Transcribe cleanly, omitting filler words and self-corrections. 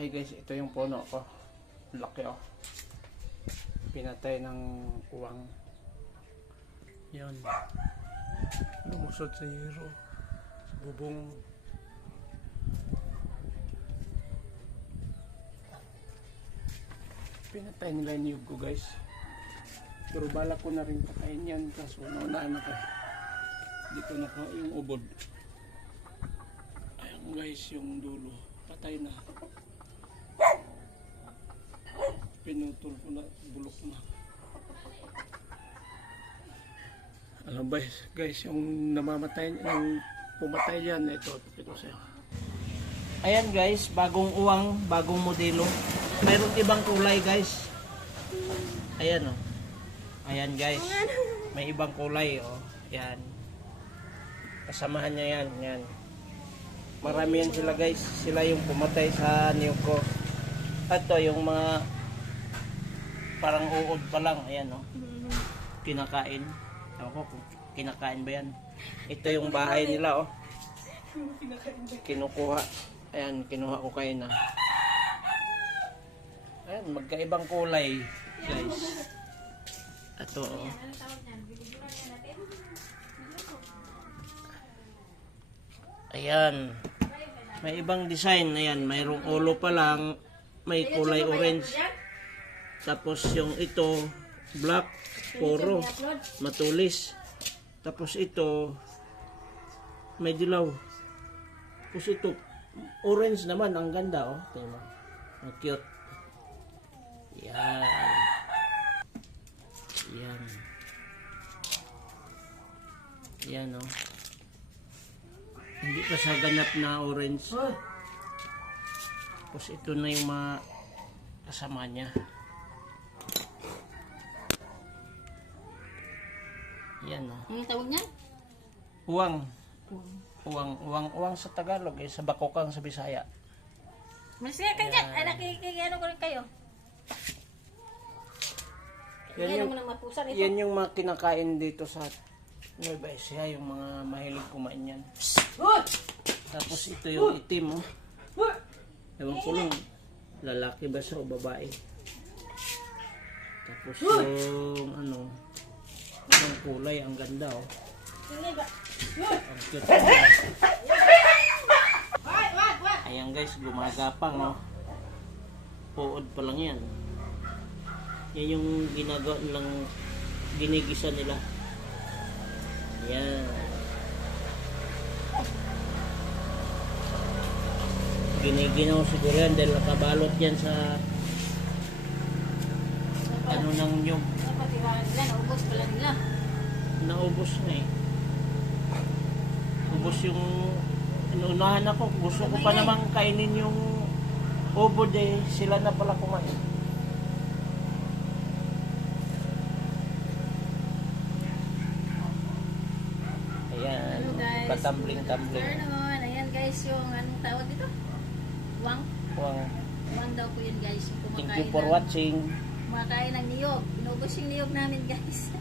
Hi guys, ito yung puno ko. Laki oh. Pinatay ng uwang. Yan. Lumusot sa hero. Bubong. Pinatay nila yung niyog ko guys. Pero balak ko na rin patayin yan. Kaso naunaan ako. Hindi ko naka yung ubod. Ayun guys, yung dulo. Patay na. Pinutol ko na. Bulok na. Alam ba guys, yung namamatay, yung pumatay yan. Ito sa'yo. Ayan guys, bagong uwang, bagong modelo. Mayroong ibang kulay guys. Ayan oh. Ayan guys. May ibang kulay oh. Yan. Kasamahan niya yan. Yan. Marami yan sila guys. Sila yung pumatay sa niyog ko. Ito yung mga parang uod pa lang. Ayan oh. Kinakain. Ewan ko kung kinakain ba yan. Ito yung bahay nila oh. Kinukuha. Ayan, kinuha ko kayo na. Ayan, magkaibang kulay guys. Ito oh. Ayan. May ibang design. Ayan, mayroong ulo pa lang. May kulay orange. Tapos yung ito, black, puro, matulis. Tapos ito, may dilaw. Tapos ito, orange naman. Ang ganda oh. Tingnan mo. Ang cute. Yan. Yan. Yan oh. Hindi pa sa ganap na orange. Tapos ito na yung mga kasama niya. Yan oh. Anong tawag niya? Uwang. Uwang sa Tagalog eh. Sa Bakokang sa Bisaya. Masaya ka dyan. Ay, nakikigano ko rin kayo. Yan yung mga kinakain dito sa Nueva Ecija, yung mga mahilig kumain yan. Tapos ito yung itim oh. Ewan ko lang, lalaki ba siya o babae. Tapos yung ano, yung kulay, ang ganda oh. Ang cute. Ayan guys, gumagapang oh. Puod pa lang yan. Yan yung ginagawa nilang ginigisa nila. Yan. Giniginaw siguro yan dahil nakabalot yan sa ano nang nyug. Naubos pala nila. Naubos na eh. Ubos yung inuunahan ako. Gusto ko pa namang kainin yung ubod eh. Sila na pala kumain. Ayan. Patambling-tambling. Ayan guys, yung anong tawag dito? Uwang? Wow. Uwang daw po yun guys. Yung Thank you for watching. Kumakain ng niyog. Inubos yung niyog namin guys.